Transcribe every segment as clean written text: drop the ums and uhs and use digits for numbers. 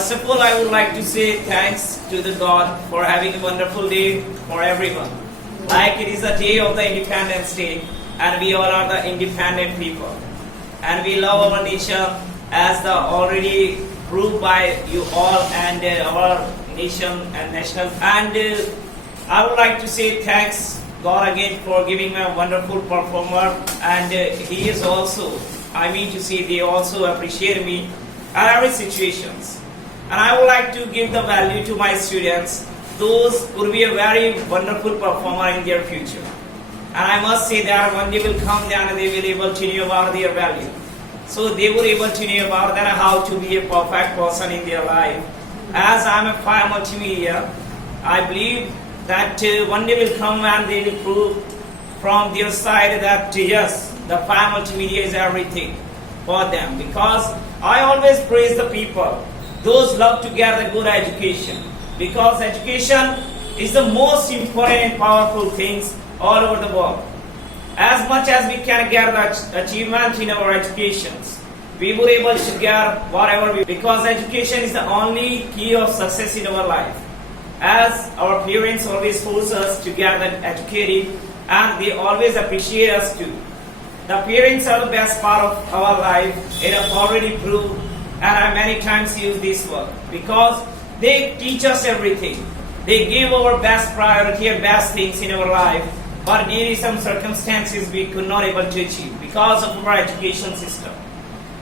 First of all, I would like to say thanks to the God for having a wonderful day for everyone. Like it is a day of the Independence Day, and we all are the independent people. And we love our nation as the already proved by you all and our nation and national. And I would like to say thanks God again for giving me a wonderful performer. And he is also, I mean to say, they also appreciate me at every situations. And I would like to give the value to my students. Those would be a very wonderful performer in their future. And I must say that one day will come down and they will be able to know about their value. So they were able to know about that how to be a perfect person in their life. As I'm a fire multimedia, I believe that one day will come and they will prove from their side that yes, the fire multimedia is everything for them. Because I always praise the people. Those love to get a good education, because education is the most important and powerful things all over the world. As much as we can get the achievement in our educations, we were able to get whatever because education is the only key of success in our life. As our parents always force us to get educated, and they always appreciate us too. The parents are the best part of our life. It has already proved. And I many times use this word because they teach us everything. They give our best priority and best things in our life, but there is some circumstances we could not able to achieve because of our education system.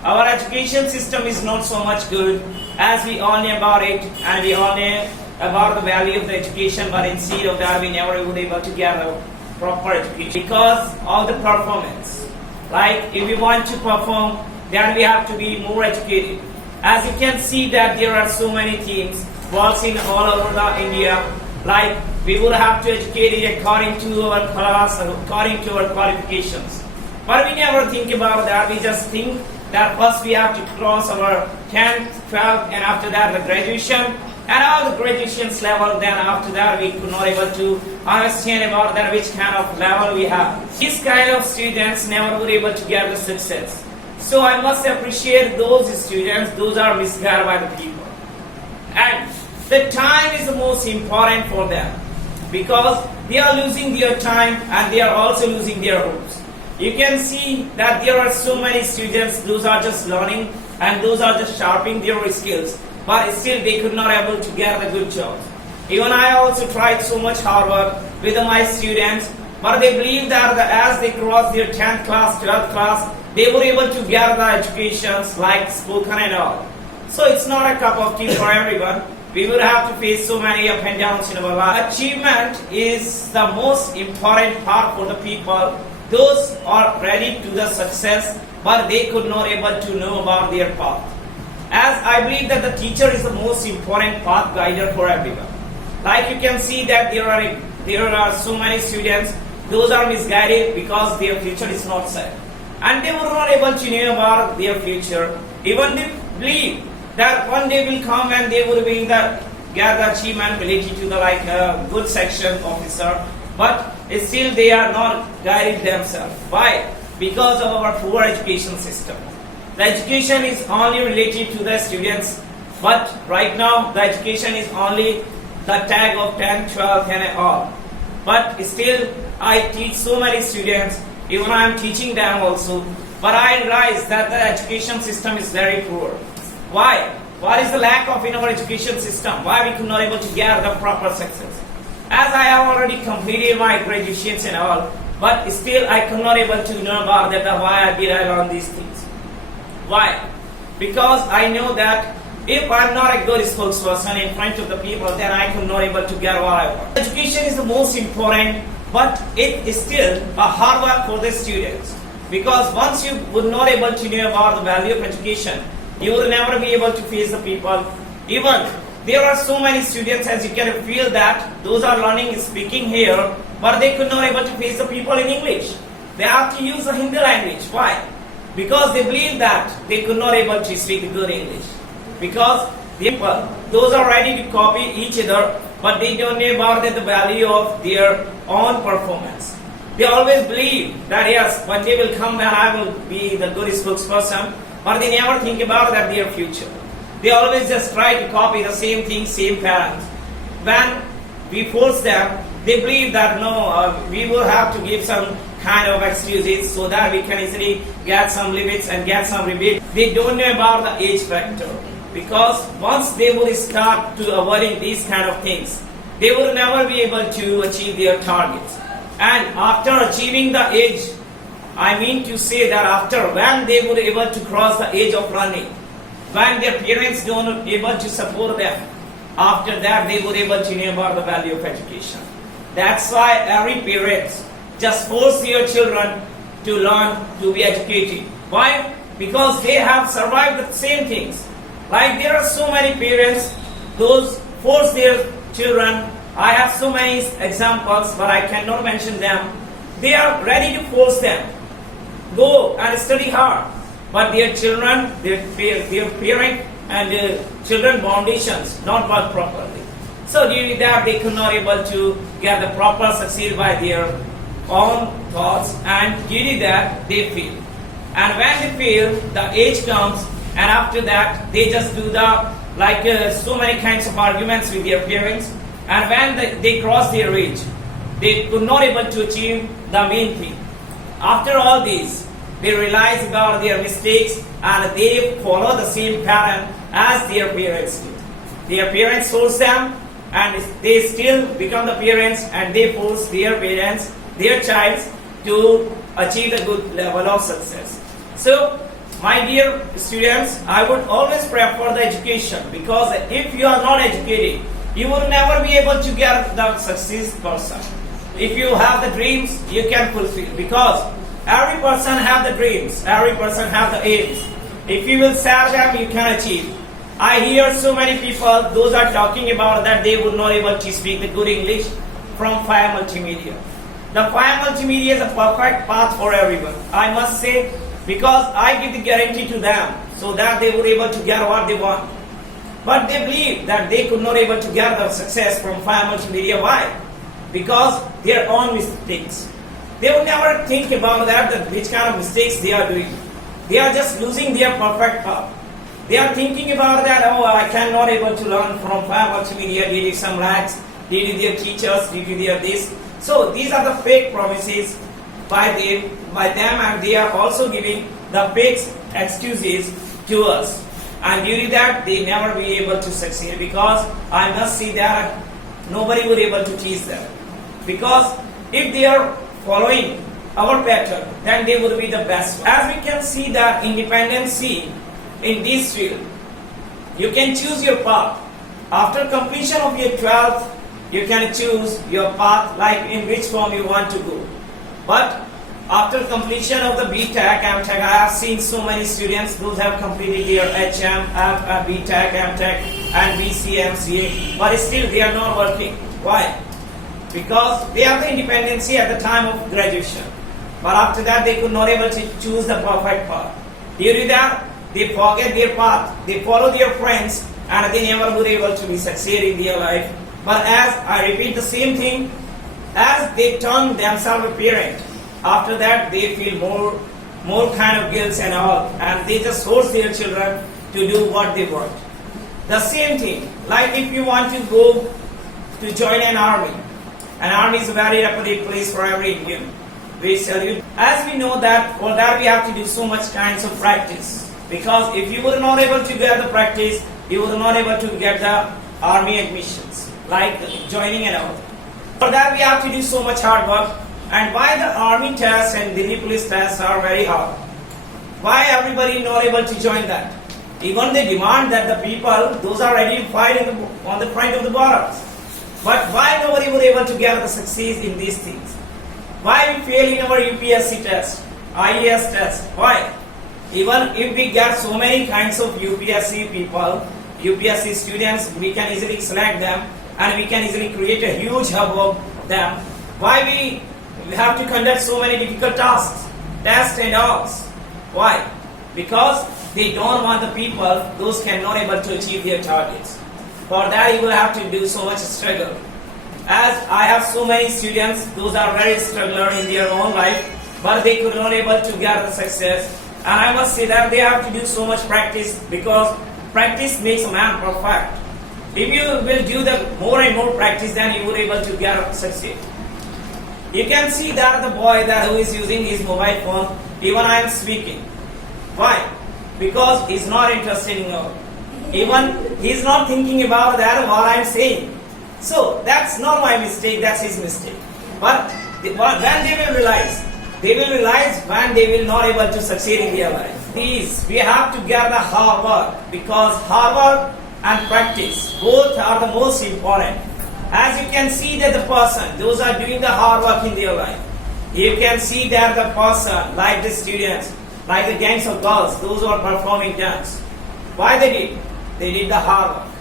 Our education system is not so much good as we all know about it, and we all know about the value of the education, but instead of that we never were able to get a proper education because of the performance. Like if we want to perform, then we have to be more educated. As you can see that there are so many teams working all over the India. Like we would have to educate it according to our class, according to our qualifications. But we never think about that. We just think that first we have to cross our 10th, 12th, and after that the graduation. And all the graduations level, then after that we could not able to understand about that which kind of level we have. These kind of students never were able to get the success. So I must appreciate those students, those are misguided by the people. And the time is the most important for them because they are losing their time and they are also losing their hopes. You can see that there are so many students, those are just learning and those are just sharpening their skills, but still they could not able to get a good job. Even I also tried so much hard work with my students, but they believe that as they cross their 10th class, 12th class, they were able to get the educations like spoken and all. So it's not a cup of tea for everyone. We will have to face so many up and downs in our life. Achievement is the most important part for the people. Those are ready to the success, but they could not able to know about their path. As I believe that the teacher is the most important path guider for everyone. Like you can see that there are so many students, those are misguided because their future is not set. And they were not able to know about their future. Even they believe that one day will come and they will be get the achievement related to the good section officer, but still they are not guided themselves. Why? Because of our poor education system. The education is only related to the students, but right now the education is only the tag of 10, 12, and all. But still I teach so many students. Even I am teaching them also, but I realize that the education system is very poor. Why? What is the lack of in our education system? Why we could not able to get the proper success? As I have already completed my graduations and all, but still I could not able to know about that why I learn these things. Why? Because I know that if I'm not a good spokesperson in front of the people, then I could not able to get what I want. Education is the most important. But it is still a hard work for the students, because once you would not able to know about the value of education, you will never be able to face the people. Even there are so many students, as you can feel that those are learning speaking here, but they could not able to face the people in English. They have to use the Hindi language. Why? Because they believe that they could not able to speak good English. Because people, those are ready to copy each other, but they don't know about the value of their own performance. They always believe that yes, one day will come when I will be the good spokesperson, but they never think about that their future. They always just try to copy the same thing, same parents. When we force them, they believe that no, we will have to give some kind of excuses so that we can easily get some limits and get some rebate. They don't know about the age factor, because once they will start to avoiding these kind of things, they will never be able to achieve their targets. And after achieving the age, I mean to say that after when they were able to cross the age of running, when their parents don't able to support them, after that they were able to know about the value of education. That's why every parent just force their children to learn to be educated. Why? Because they have survived the same things. Like there are so many parents, those force their children. I have so many examples, but I cannot mention them. They are ready to force them. Go and study hard. But their children, their parent and their children foundations not work properly. So due to that, they could not able to get the proper success by their own thoughts, and due to that, they fail. And when they fail, the age comes, and after that, they just do the so many kinds of arguments with their parents. And when they cross their age, they could not able to achieve the main thing. After all this, they realize about their mistakes and they follow the same pattern as their parents did. Their parents force them, and they still become the parents, and they force their parents, their child, to achieve a good level of success. So, my dear students, I would always prefer the education, because if you are not educated, you will never be able to get the success person. If you have the dreams, you can fulfill, because every person have the dreams, every person have the aims. If you will set them, you can achieve. I hear so many people, those are talking about that they would not able to speak the good English from Fire Multimedia. The Fire Multimedia is a perfect path for everyone, I must say, because I give the guarantee to them so that they were able to get what they want. But they believe that they could not able to get the success from Fire Multimedia. Why? Because their own mistakes. They would never think about that which kind of mistakes they are doing. They are just losing their perfect path. They are thinking about that, oh, I cannot able to learn from Fire Multimedia due to some lacks, due to their teachers, due to their this. So these are the fake promises by them, and they are also giving the fake excuses to us. And due to that, they never be able to succeed, because I must see that nobody would able to teach them. Because if they are following our pattern, then they would be the best. As we can see that independency in this field, you can choose your path. After completion of your 12th, you can choose your path, like in which form you want to go. But after completion of the BTech, MTech, I have seen so many students, those have completed their HM, BTech, MTech, and BC, MCA, but still they are not working. Why? Because they have the independency at the time of graduation. But after that, they could not able to choose the perfect path. Due to that, they forget their path, they follow their friends, and they never were able to be succeed in their life. But as I repeat the same thing, as they turn themselves a parent, after that they feel more kind of guilt and all, and they just force their children to do what they want. The same thing, like if you want to go to join an army is a very reputed place for every Indian. We salute. As we know that for that we have to do so much kinds of practice, because if you were not able to get the practice, you were not able to get the army admissions, like joining and all. For that we have to do so much hard work. And why the army tests and Delhi police tests are very hard? Why everybody not able to join that? Even they demand that the people, those are ready to fight on the front of the borders. But why nobody was able to get the success in these things? Why we fail in our UPSC test, IAS test? Why? Even if we get so many kinds of UPSC people, UPSC students, we can easily select them and we can easily create a huge hub of them. Why we have to conduct so many difficult tasks, tests and all? Why? Because they don't want the people, those cannot able to achieve their targets. For that you will have to do so much struggle. As I have so many students, those are very struggler in their own life, but they could not able to get the success. And I must say that they have to do so much practice, because practice makes a man perfect. If you will do the more and more practice, then you will able to get succeed. You can see that the boy that who is using his mobile phone, even I am speaking. Why? Because he's not interested in you. Even he's not thinking about that what I am saying. So that's not my mistake, that's his mistake. But when they will realize when they will not able to succeed in their life. Please, we have to get the hard work, because hard work and practice both are the most important. As you can see that the person, those are doing the hard work in their life. You can see that the person, like the students, like the gangs of girls, those who are performing dance. Why they did? They did the hard work.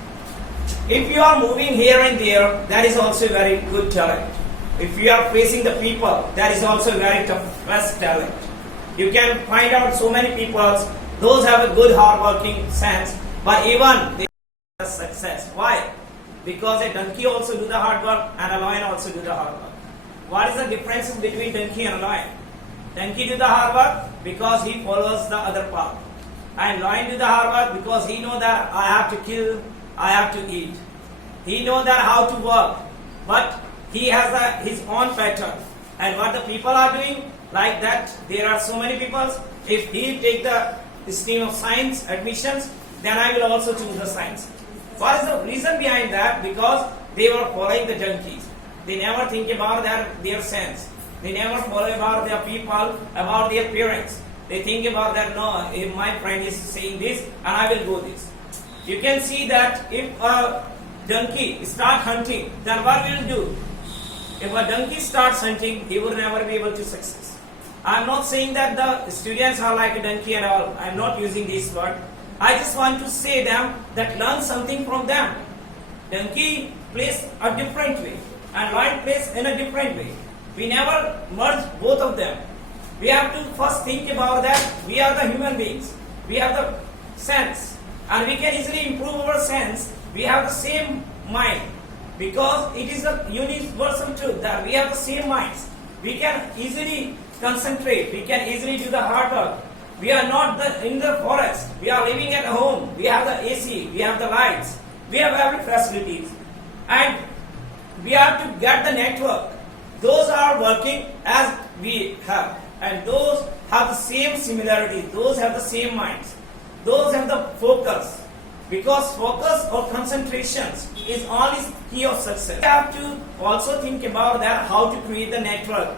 If you are moving here and there, that is also very good talent. If you are facing the people, that is also very toughest talent. You can find out so many people, those have a good hard working sense, but even they have success. Why? Because a donkey also do the hard work and a lion also do the hard work. What is the difference between donkey and a lion? Donkey do the hard work because he follows the other path. And lion do the hard work because he know that I have to kill, I have to eat. He know that how to work, but he has his own pattern. And what the people are doing, like that, there are so many people. If he take the stream of science admissions, then I will also choose the science. What is the reason behind that? Because they were following the donkeys. They never think about their sense. They never follow about their people, about their parents. They think about that, no, if my friend is saying this, and I will go this. You can see that if a donkey start hunting, then what will do? If a donkey starts hunting, he will never be able to succeed. I am not saying that the students are like a donkey and all. I am not using this word. I just want to say them that learn something from them. Donkey plays a different way and lion plays in a different way. We never merge both of them. We have to first think about that. We are the human beings. We have the sense and we can easily improve our sense. We have the same mind, because it is a universal truth that we have the same minds. We can easily concentrate. We can easily do the hard work. We are not in the forest. We are living at home. We have the AC. We have the lights. We have every facilities. And we have to get the network. Those are working as we have. And those have the same similarity. Those have the same minds. Those have the focus. Because focus or concentration is only key of success. We have to also think about that, how to create the network.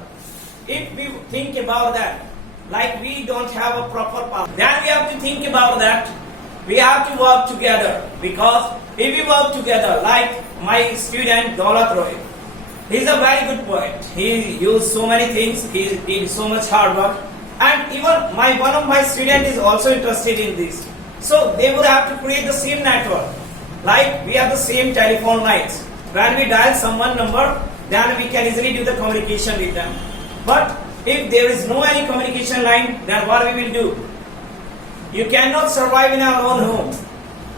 If we think about that, like we don't have a proper path, then we have to think about that. We have to work together, because if we work together, like my student Daulat Roy, he's a very good poet. He used so many things. He did so much hard work, and even one of my students is also interested in this. So they would have to create the same network. Like we have the same telephone lines. When we dial someone number, then we can easily do the communication with them. But if there is no any communication line, then what we will do? You cannot survive in our own home.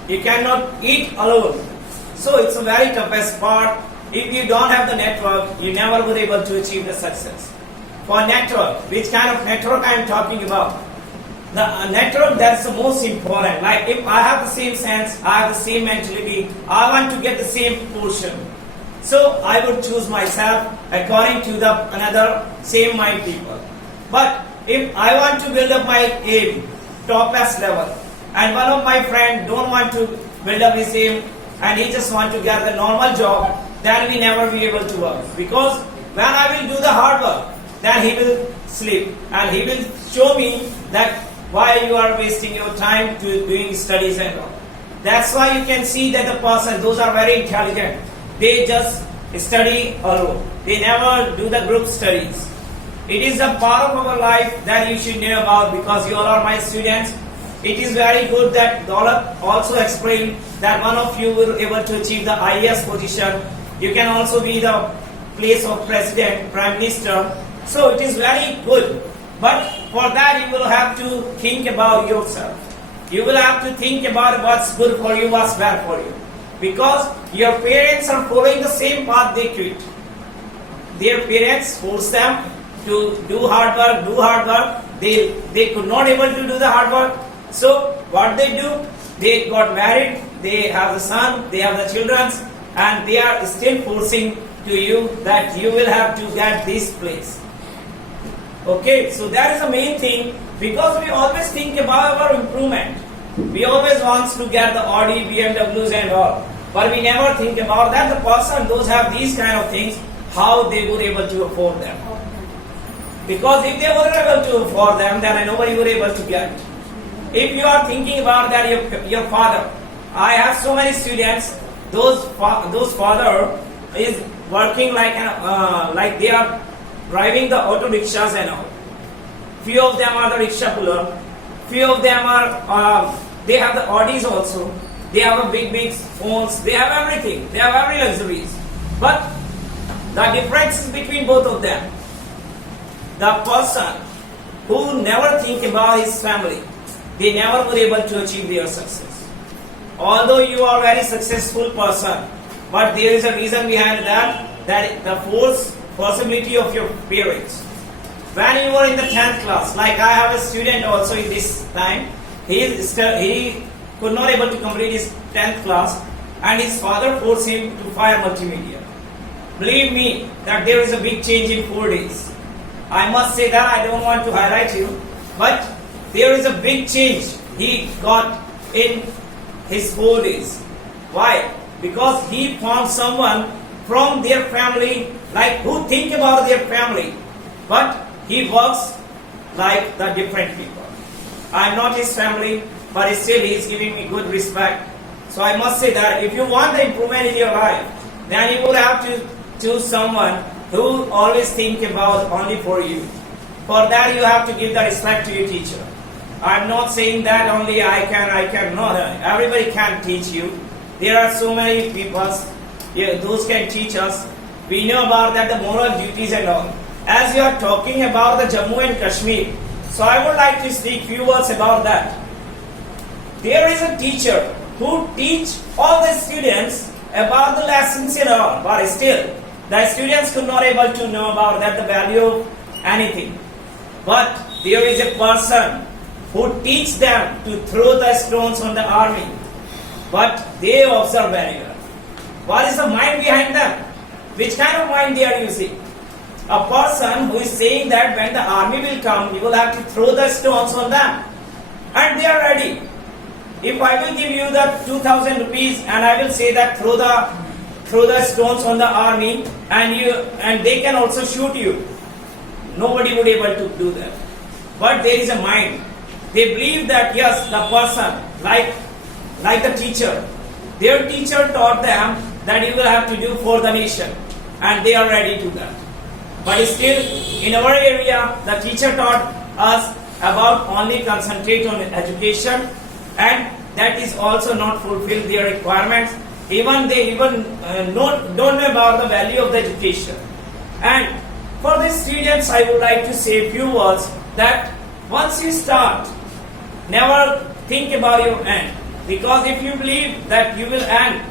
You cannot eat alone. So it's a very toughest part. If you don't have the network, you never will be able to achieve the success. For network, which kind of network I am talking about? The network that's the most important. Like if I have the same sense, I have the same mentality, I want to get the same portion. So I would choose myself according to the another same mind people. But if I want to build up my aim, topest level, and one of my friend don't want to build up his aim and he just want to get the normal job, then we never be able to work. Because when I will do the hard work, then he will sleep and he will show me that why you are wasting your time to doing studies and all. That's why you can see that the person, those are very intelligent. They just study alone. They never do the group studies. It is a part of our life that you should know about, because you all are my students. It is very good that Daulat also explained that one of you will be able to achieve the IAS position. You can also be the place of president, prime minister. So it is very good. But for that you will have to think about yourself. You will have to think about what's good for you, what's bad for you. Because your parents are following the same path they quit. Their parents force them to do hard work. They could not able to do the hard work. So what they do? they got married, they have the son, they have the children, and they are still forcing to you that you will have to get this place. Okay, so that is the main thing, because we always think about our improvement. We always want to get the Audi, BMWs and all, but we never think about that the person those have these kind of things, how they were able to afford them. Because if they were able to afford them, then nobody would able to get. If you are thinking about that, your father, I have so many students, those father is working like they are driving the auto rickshaws and all. Few of them are the rickshaw puller. Few of them are they have the Audis also. They have a big phones. They have everything. They have every luxuries. But the difference is between both of them. The person who never think about his family, they never were able to achieve their success. Although you are a very successful person, but there is a reason behind that the force possibility of your parents. When you were in the 10th class, like I have a student also in this time, he could not able to complete his 10th class, and his father forced him to fire Multimedia. Believe me that there is a big change in 4 days. I must say that, I don't want to highlight you, but there is a big change he got in his 4 days. Why? Because he found someone from their family, like who think about their family, but he works like the different people. I am not his family, but still he is giving me good respect. So I must say that if you want the improvement in your life, then you would have to choose someone who always think about only for you. For that you have to give the respect to your teacher. I am not saying that only I can, no, everybody can teach you. There are so many people, those can teach us. We know about that, the moral duties and all. As you are talking about the Jammu and Kashmir, so I would like to speak few words about that. There is a teacher who teach all the students about the lessons and all, but still the students could not able to know about that the value of anything. But there is a person who teach them to throw the stones on the army, but they observe very well. What is the mind behind them? Which kind of mind they are using? A person who is saying that when the army will come, you will have to throw the stones on them, and they are ready. If I will give you the 2,000 rupees and I will say that throw the stones on the army, and they can also shoot you, nobody would be able to do that. But there is a mind. They believe that yes, the person, like the teacher, their teacher taught them that you will have to do for the nation, and they are ready to that. But still, in our area, the teacher taught us about only concentrate on education, and that is also not fulfill their requirements. Even they don't know about the value of the education. And for the students, I would like to say a few words that once you start, never think about your end, because if you believe that you will end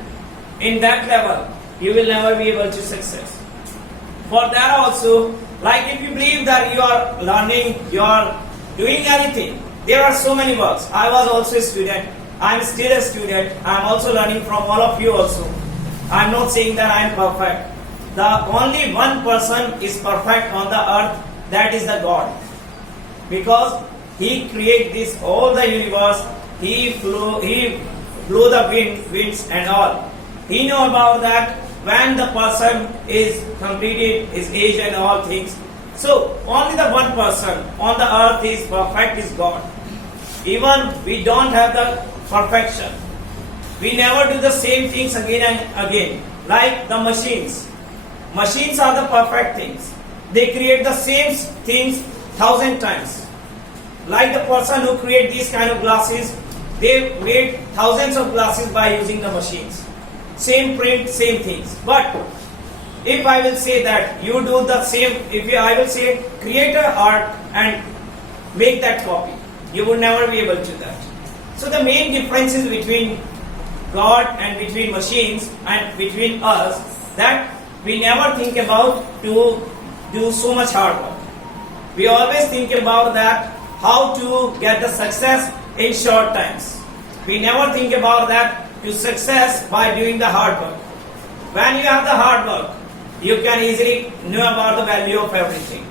in that level, you will never be able to success. For that also, like if you believe that you are learning, you are doing anything, there are so many works. I was also a student. I am still a student. I am also learning from all of you also. I am not saying that I am perfect. The only one person is perfect on the earth, that is the God. Because He created this all the universe. He blew the winds and all. He know about that when the person is completed his age and all things. So only the one person on the earth is perfect, is God. Even we don't have the perfection. We never do the same things again and again. Like the machines. Machines are the perfect things. They create the same things 1,000 times. Like the person who create these kind of glasses, they made thousands of glasses by using the machines. Same print, same things. But if I will say that you do the same, I will say create an art and make that copy, you would never be able to do that. So the main difference is between God and between machines and between us, that we never think about to do so much hard work. We always think about that how to get the success in short times. We never think about that to success by doing the hard work. When you have the hard work, you can easily know about the value of everything.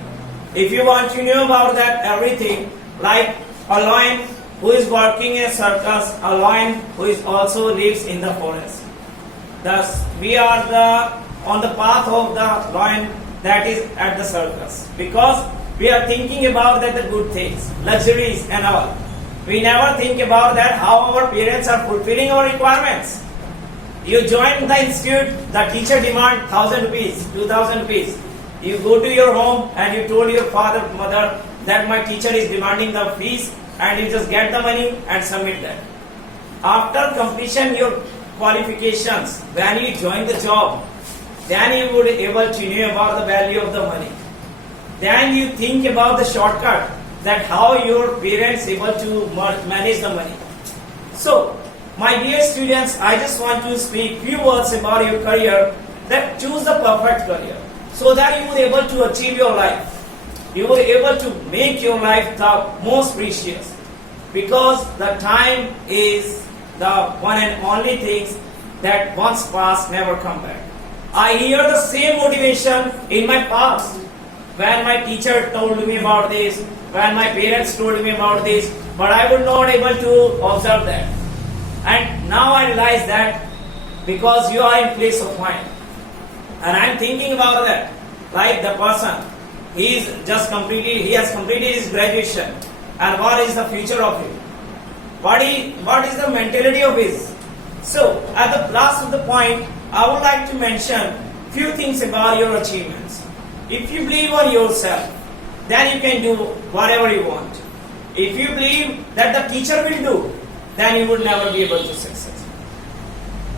If you want to know about that everything, like a lion who is working in a circus, a lion who is also lives in the forest. Thus, we are on the path of the lion that is at the circus, because we are thinking about that the good things, luxuries and all. We never think about that how our parents are fulfilling our requirements. You join the institute, the teacher demand 1,000 rupees, 2,000 rupees. You go to your home and you told your father, mother that my teacher is demanding the fees, and you just get the money and submit that. After completion your qualifications, when you join the job, then you would be able to know about the value of the money. Then you think about the shortcut, that how your parents able to manage the money. So, my dear students, I just want to speak few words about your career, that choose the perfect career, so that you will be able to achieve your life. You will be able to make your life the most precious, because the time is the one and only things that once passed never come back. I hear the same motivation in my past, when my teacher told me about this, when my parents told me about this, but I was not able to observe that. And now I realize that because you are in place of mind, and I am thinking about that, like the person, he has completed his graduation, and what is the future of him? What is the mentality of his? So, at the last of the point, I would like to mention few things about your achievements. If you believe on yourself, then you can do whatever you want. If you believe that the teacher will do, then you would never be able to succeed.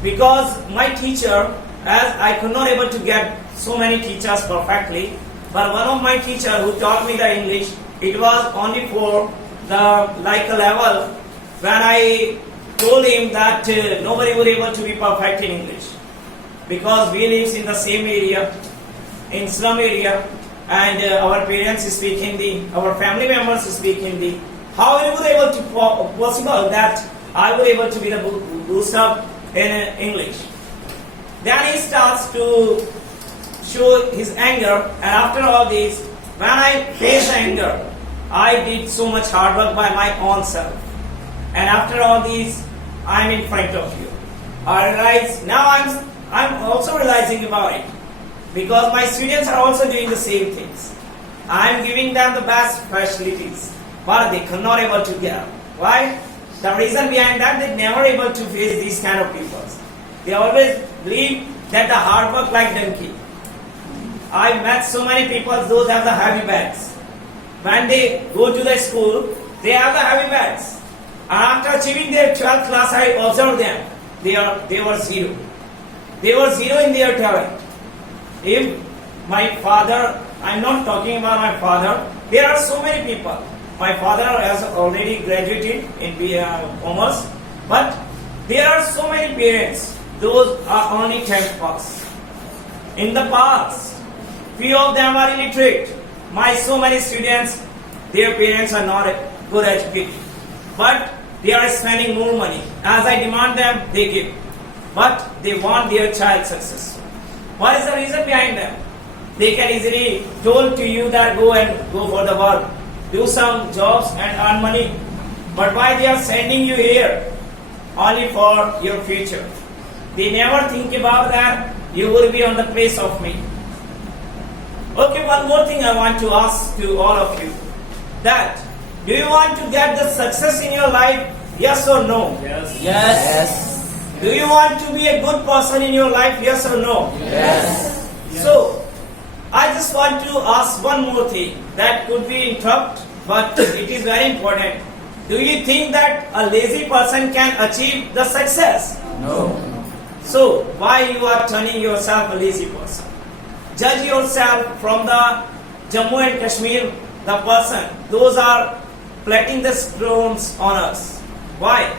Because my teacher, as I could not able to get so many teachers perfectly, but one of my teacher who taught me the English, it was only for the like a level when I told him that nobody would able to be perfect in English, because we live in the same area, in slum area, and our parents speak Hindi, our family members speak Hindi. How we were able to possible that I was able to be the boost up in English? Then he starts to show his anger, and after all this, when I face anger, I did so much hard work by my own self. And after all these, I'm in front of you. I realize now I'm also realizing about it, because my students are also doing the same things. I'm giving them the best facilities, but they cannot able to get. Why? The reason behind that, they never able to face these kind of people. They always believe that the hard work like donkey. I met so many people, those have the heavy bags. When they go to the school, they have the heavy bags. And after achieving their 12th class, I observed them. They were zero. They were zero in their talent. If my father, I'm not talking about my father, there are so many people. My father has already graduated in commerce, but there are so many parents, those are only 10th pass. In the past, few of them are illiterate. My so many students, their parents are not good educated, but they are spending more money. As I demand them, they give, but they want their child success. What is the reason behind them? They can easily told to you that go for the work, do some jobs and earn money. But why they are sending you here? Only for your future. They never think about that you will be on the place of me. Okay, one more thing I want to ask to all of you. That, do you want to get the success in your life? Yes or no? Yes. Yes. Do you want to be a good person in your life? Yes or no? Yes. So, I just want to ask one more thing that could be interrupt, but it is very important. Do you think that a lazy person can achieve the success? No. So, why you are turning yourself a lazy person? Judge yourself from the Jammu and Kashmir, the person. Those are platting the stones on us. Why?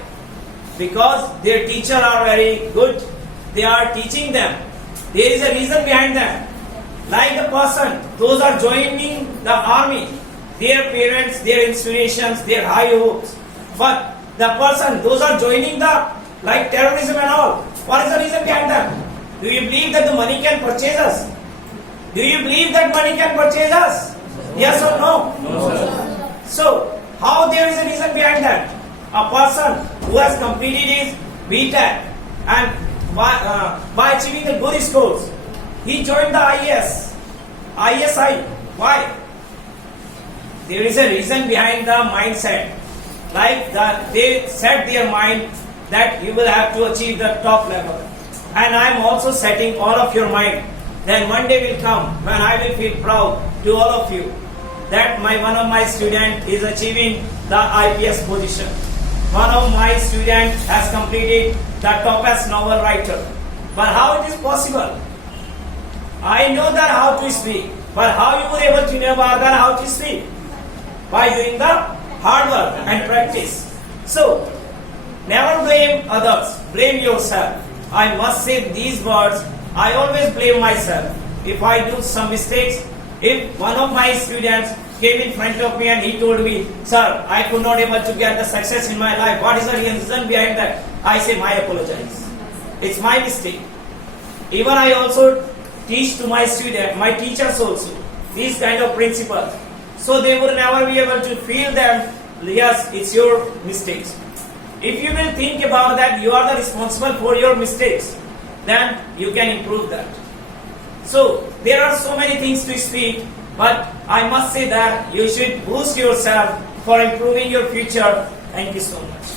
Because their teachers are very good. They are teaching them. There is a reason behind them. Like the person, those are joining the army. Their parents, their inspirations, their high hopes. But The person, those are joining the like terrorism and all. What is the reason behind that? Do you believe that the money can purchase us? Do you believe that money can purchase us? Yes or no? No, sir. So, how there is a reason behind that? A person who has completed his BTech and by achieving the good scores, he joined the ISI. Why? There is a reason behind the mindset. Like that, they set their mind that you will have to achieve the top level. And I am also setting all of your mind. Then one day will come when I will feel proud to all of you that one of my student is achieving the IPS position. One of my student has completed the topest novel writer. But how it is possible? I know that how to speak, but how you were able to know about that how to speak? By doing the hard work and practice. So, never blame others, blame yourself. I must say these words, I always blame myself. If I do some mistakes, if one of my students came in front of me and he told me, sir, I could not able to get the success in my life, what is the reason behind that? I say, my apologize. It's my mistake. Even I also teach to my students, my teachers also, these kind of principles. So they will never be able to feel them, yes, it's your mistakes. If you will think about that, you are the responsible for your mistakes, then you can improve that. So there are so many things to speak, but I must say that you should boost yourself for improving your future. Thank you so much.